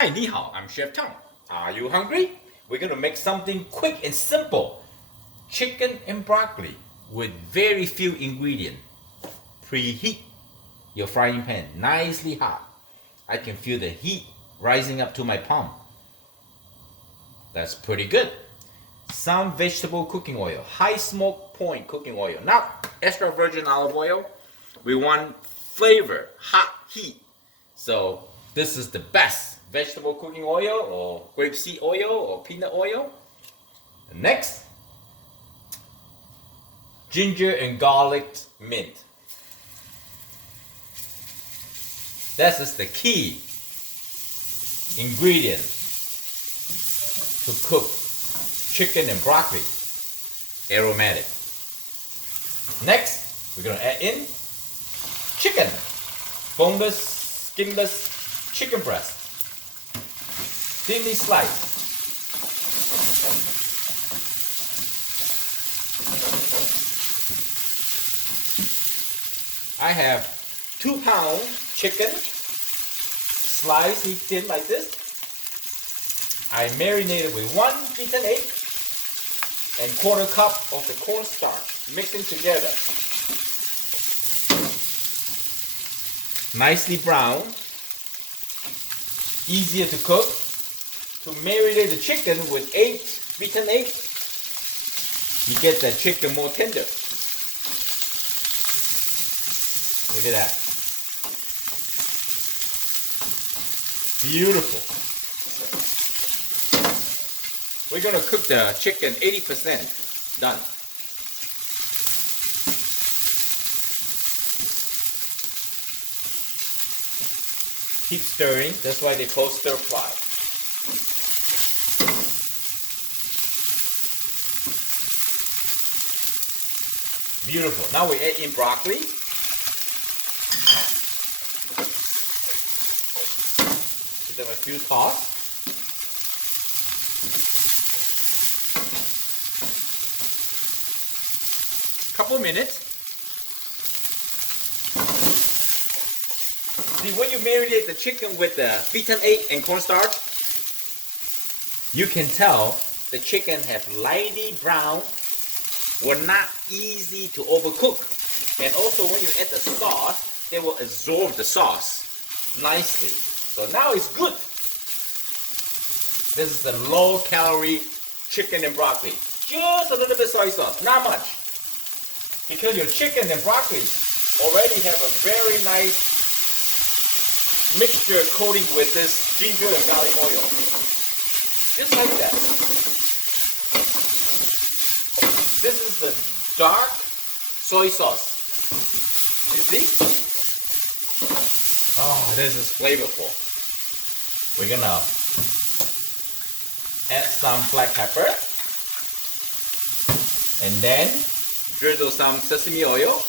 Hi, ni hao, I'm Chef Tang. Are you hungry? We're gonna make something quick and simple. Chicken and broccoli with very few ingredients. Preheat your frying pan nicely hot. I can feel the heat rising up to my palm. That's pretty good. Some vegetable cooking oil, high smoke point cooking oil, not extra virgin olive oil. We want flavor, hot heat. So this is the best vegetable cooking oil or grapeseed oil or peanut oil. And next, ginger and garlic mint. This is the key ingredient to cook chicken and broccoli. Aromatic. Next, we're gonna add in chicken. Boneless, skinless chicken breast. Thinly sliced. I have 2-pound chicken, sliced thin like this. I marinated with 1 beaten egg and 1/4 cup of the cornstarch, mixing together. Nicely brown, easier to cook. To marinate the chicken with 8 beaten egg, you get the chicken more tender. Look at that. Beautiful. We're gonna cook the chicken 80% done. Keep stirring, that's why they call stir fry. Beautiful. Now we add in broccoli. Give them a few toss. Couple minutes. See, when you marinate the chicken with the beaten egg and cornstarch, you can tell the chicken has lightly brown, were not easy to overcook. And also when you add the sauce, they will absorb the sauce nicely. So now it's good. This is a low calorie chicken and broccoli. Just a little bit soy sauce, not much. Because your chicken and broccoli already have a very nice mixture coating with this ginger and garlic oil. Just like that. This is the dark soy sauce. You see? Oh, this is flavorful. We're gonna add some black pepper and then drizzle some sesame oil.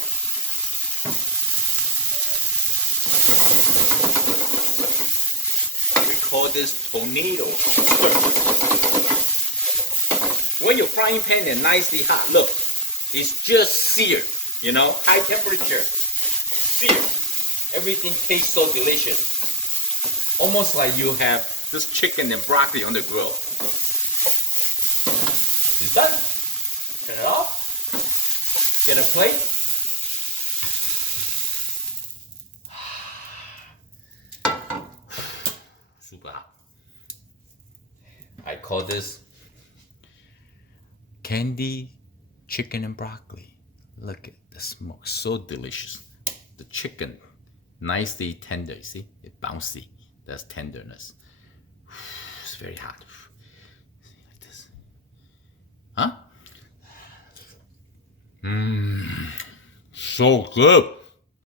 We call this tornado stir. When your frying pan is nicely hot, look, it's just seared, you know, high temperature, seared. Everything tastes so delicious. Almost like you have this chicken and broccoli on the grill. It's done. Turn it off. Get a plate. Super hot. I call this candy chicken and broccoli. Look at the smoke, so delicious. The chicken, nicely tender, you see? It's bouncy, that's tenderness. It's very hot. Like this. Huh? So good.